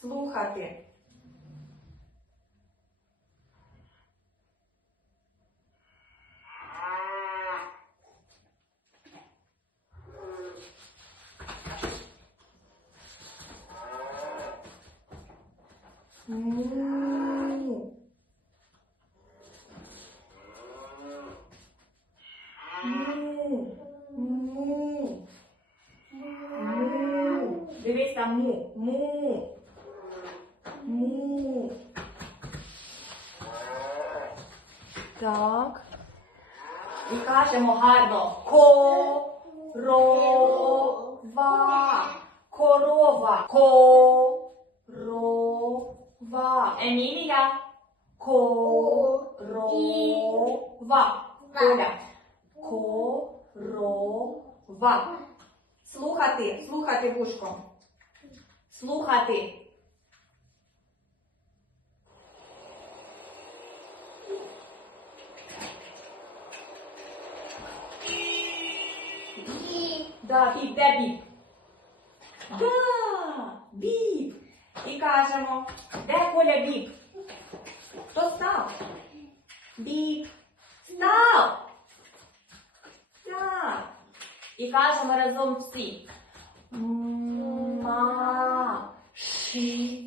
слухати. Му. Му. Му. Му. Дивись му. Му. Му. Так. І кажемо гарно. Корова. Корова. Корова. Емілія. Корова. Коля. Корова. Слухати, слухати вушком. Слухати. Да, біп, де біп? Да, біп. І кажемо, де Коля біп? Хто став? Біп. Став. Так. І кажемо разом всі. Ма. Ши.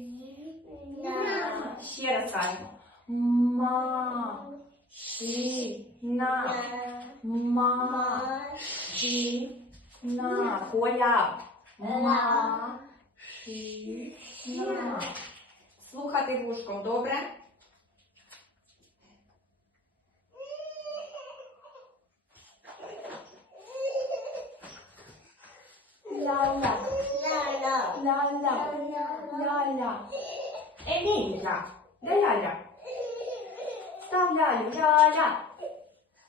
Ще раз кажемо. Ма. Ши. На. Ма. Ши. На. Коля. Ма. Ши. На. Слухати вушком, добре? Ля-ля. Ля-ля. Ля-ля. Емілія. Де ля-ля? Став лялю. Ля-ля.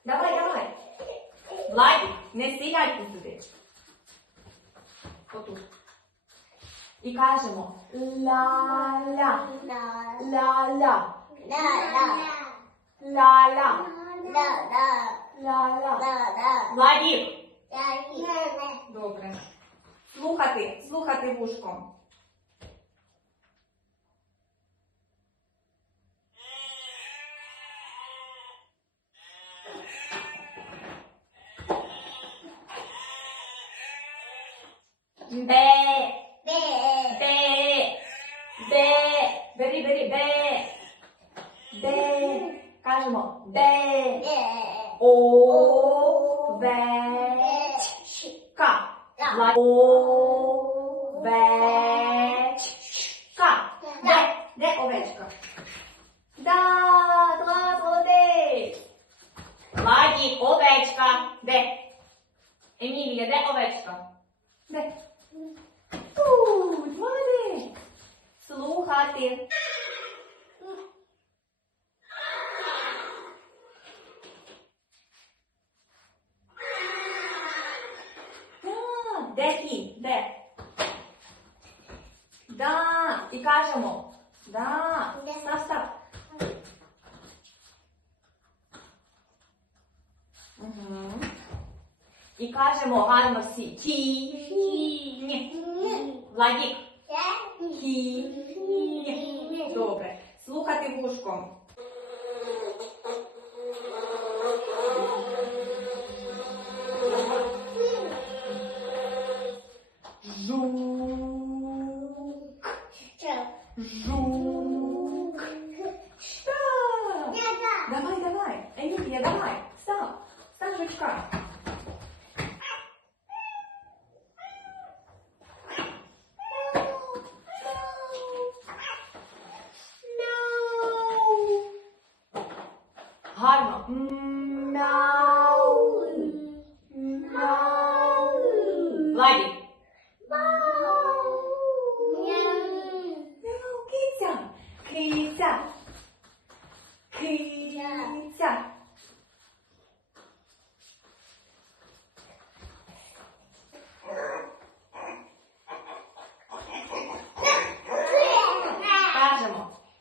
Давай, давай. Владик, неси ляльку сюди. Отут. І кажемо ля-ля. Ля-ля. Ля-ля. Ля-ля. Владик. Добре. Слухати, слухати вушком. 배, 배, 배, 배, very very 배, 배, 까는 뭐, 배, 오, 배, 까, 라, 오, 배, 까, 네, 네, 오배치까. 다, 들어가, 들어대. 마기 오배치까, 네. 에밀리가 네 오배치까, 네. Тут, молодець. Слухати. Де кінь? Де? Да. І кажемо. Да. Став, став. Угу. І кажемо гарно всі. Кінь. Владік. Кінь. Добре. Слухати вушком. Жук. Жук. Так. Давай, давай. Емілія, давай. Став. Став жучка. Hard knob. No, no. Like it.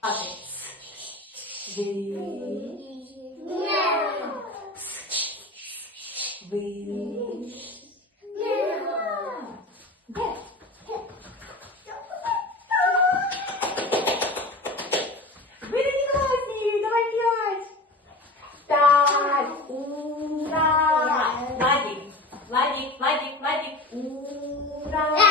Okay. Mm-hmm. Ura. Magic, magic, magic, magic. Ura.